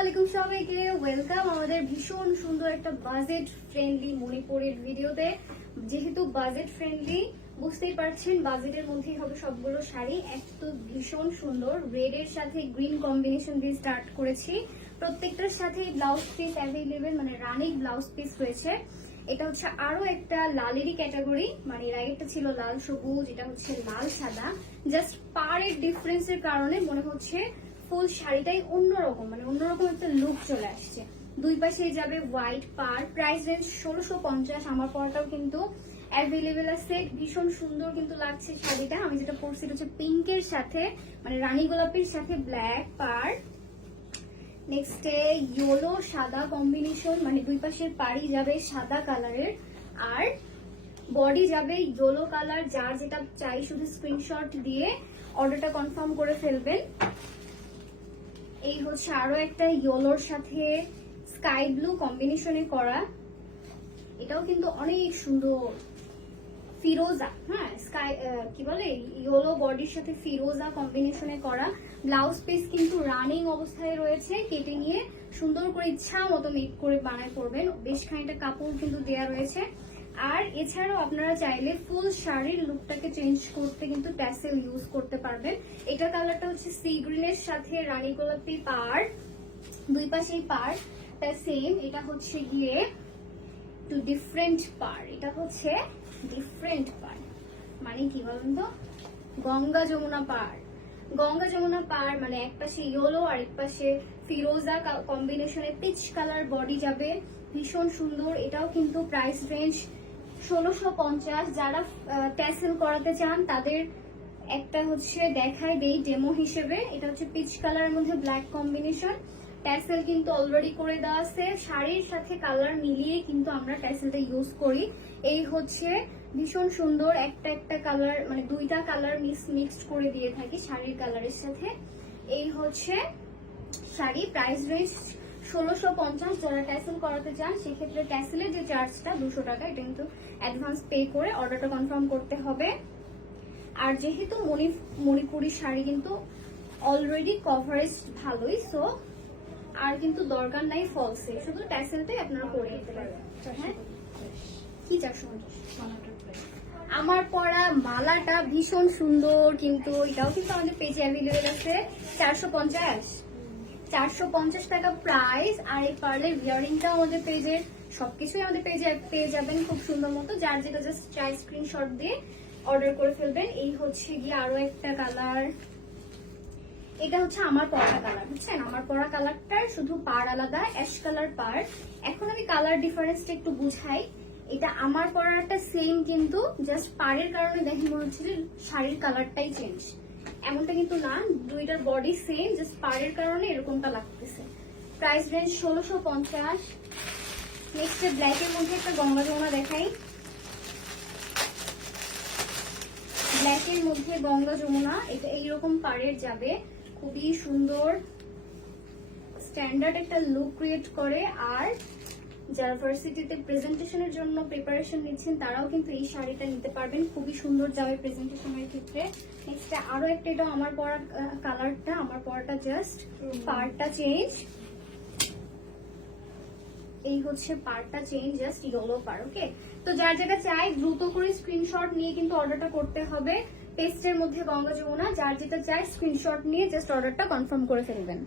আলাইকুম সবাইকে। ওয়েলকাম আমাদের ভীষণ সুন্দর একটা বাজেট ফ্রেন্ডলি মণিপুরের ভিডিওতে যেহেতু বাজেট ফ্রেন্ডলি বুঝতেই পারছেন বাজেটের মধ্যেই হবে সবগুলো শাড়ি। এক তো ভীষণ সুন্দর রেড এর সাথে গ্রিন কম্বিনেশন দিয়ে স্টার্ট করেছি। প্রত্যেকটার সাথে ব্লাউজ পিস অ্যাভেলেবেল মানে রানিং ব্লাউজ পিস রয়েছে। এটা হচ্ছে আরও একটা লালেরই ক্যাটাগরি মানে এর আগেরটা ছিল লাল সবুজ, এটা হচ্ছে লাল সাদা। জাস্ট পারের ডিফারেন্সের কারণে মনে হচ্ছে ফুল শাড়িটাই অন্যরকম মানে অন্যরকম একটা লুক চলে আসছে। দুই পাশে যাবে হোয়াইট পার প্রাইস রেঞ্জ ষোলোশো পঞ্চাশ। আমার পরটাও কিন্তু অ্যাভেলেবেল আছে। ভীষণ সুন্দর কিন্তু লাগছে শাড়িটা। আমি যেটা পরছি এটা হচ্ছে পিঙ্কের সাথে মানে রানী গোলাপির সাথে ব্ল্যাক পার। নেক্সটে ইয়েলো সাদা কম্বিনেশন মানে দুই পাশের পাড়ি যাবে সাদা কালারের আর বডি যাবে ইয়েলো কালার যার যেটা চাই শুধু স্ক্রিনশট দিয়ে অর্ডারটা কনফার্ম করে ফেলবেন। এই হচ্ছে আরও একটা ইয়েলোর সাথে স্কাই ব্লু কম্বিনেশনে করা। এটাও কিন্তু অনেক সুন্দর। ফিরোজা হ্যাঁ স্কাই কি বলে? ইয়েলো বডির সাথে ফিরোজা কম্বিনেশনে করা। ব্লাউজ পিস কিন্তু রানিং অবস্থায় রয়েছে, কেটে নিয়ে সুন্দর করে ইচ্ছা মতো মেক করে বানায় করবেন বেশ খানিকটা কাপড় কিন্তু দেয়া রয়েছে। আর এছাড়াও আপনারা চাইলে ফুল শাড়ির লুকটাকে চেঞ্জ করতে কিন্তু প্যাসেল ইউজ করতে পারবেন। এটা কালারটা হচ্ছে সি গ্রিনের সাথে রানী গোলাপি পার দুই পাশেই পার তা সেম এটা হচ্ছে গিয়ে টু ডিফারেন্ট পার এটা হচ্ছে ডিফারেন্ট পার মানে কি বলুন তো? গঙ্গা যমুনা পার গঙ্গা যমুনা পার মানে এক পাশে ইয়েলো আর এক পাশে ফিরোজা কম্বিনেশনে পিচ কালার বডি যাবে। ভীষণ সুন্দর। এটাও কিন্তু প্রাইস রেঞ্জ ষোলোশো পঞ্চাশ যারা ট্যাসেল করাতে চান, তাদের একটা হচ্ছে দেখাই দেই ডেমো হিসেবে। এটা হচ্ছে পিচ কালারের মধ্যে ব্ল্যাক কম্বিনেশন ট্যাসেল কিন্তু অলরেডি করে দেওয়া আছে। শাড়ির সাথে কালার মিলিয়ে কিন্তু আমরা ট্যাসেলটা ইউজ করি। এই হচ্ছে ভীষণ সুন্দর একটা একটা কালার মানে দুইটা কালার মিক্স মিক্সড করে দিয়ে থাকি শাড়ির কালারের সাথে। এই হচ্ছে শাড়ি প্রাইস রেঞ্জ ষোলোশো পঞ্চাশ যারা ট্যাসেল করাতে চান, সেক্ষেত্রে ট্যাসেলের যে চার্জটা দুশো টাকা, এটা কিন্তু অ্যাডভান্স পে করে অর্ডারটা কনফার্ম করতে হবে। আর যেহেতু মণি, মণিপুরি শাড়ি কিন্তু অলরেডি ভালোই সো আর কিন্তু দরকার নাই ফলসে শুধু ট্যাসেলটাই পারবেন হ্যাঁ? আমার পরা মালাটা ভীষণ সুন্দর, কিন্তু এটাও কিন্তু আমাদের পেজে অ্যাভেলেবেল আছে। চারশো পঞ্চাশ। চারশো পঞ্চাশ টাকা প্রাইস আর এই পার্লের ইয়ারিংটাও আমাদের পেজে সবকিছুই আমাদের পেজে পেয়ে যাবেন খুব সুন্দর মতো। যার যেটা জাস্ট চাই স্ক্রিনশট দিয়ে অর্ডার করে ফেলবেন। এই হচ্ছে গিয়ে আরও একটা কালার এটা হচ্ছে আমার পরা কালার বুঝছেন? আমার পরা কালারটার শুধু পার আলাদা অ্যাশ কালার পার এখন আমি কালার ডিফারেন্সটা একটু বুঝাই। এটা আমার পরাটা সেম কিন্তু জাস্ট পাড়ের কারণে দেখে মনে হচ্ছে যে শাড়ির কালারটাই চেঞ্জ এমনটা কিন্তু না, দুইটার বডি সেম জাস্ট পাড়ের কারণে এরকমটা লাগতেছে। প্রাইস রেঞ্জ ষোলোশো পঞ্চাশ। নেক্সট ব্ল্যাকের মধ্যে একটা গঙ্গা যমুনা দেখাই। ব্ল্যাকের মধ্যে গঙ্গা যমুনা, এটা এইরকম পাড়ের যাবে। খুবই সুন্দর। স্ট্যান্ডার্ড একটা লুক ক্রিয়েট করে, আর যারা ভার্সিটিতে প্রেজেন্টেশনের জন্য প্রিপারেশন নিচ্ছেন তারাও কিন্তু এই শাড়িটা নিতে পারবেন। খুবই সুন্দর যাবে প্রেজেন্টেশনের ক্ষেত্রে। নেক্সট আরও একটা এটা আমার পরা কালারটা আমার পরাটা জাস্ট পার্টটা চেঞ্জ এই হচ্ছে পার্টটা চেঞ্জ জাস্ট ইয়েলো পার ওকে তো যার যেটা চাই দ্রুত করে স্ক্রিনশট নিয়ে কিন্তু অর্ডারটা করতে হবে। পেস্টের মধ্যে গঙ্গা যমুনা যার যেটা চাই স্ক্রিনশট নিয়ে জাস্ট অর্ডারটা কনফার্ম করে ফেলবেন।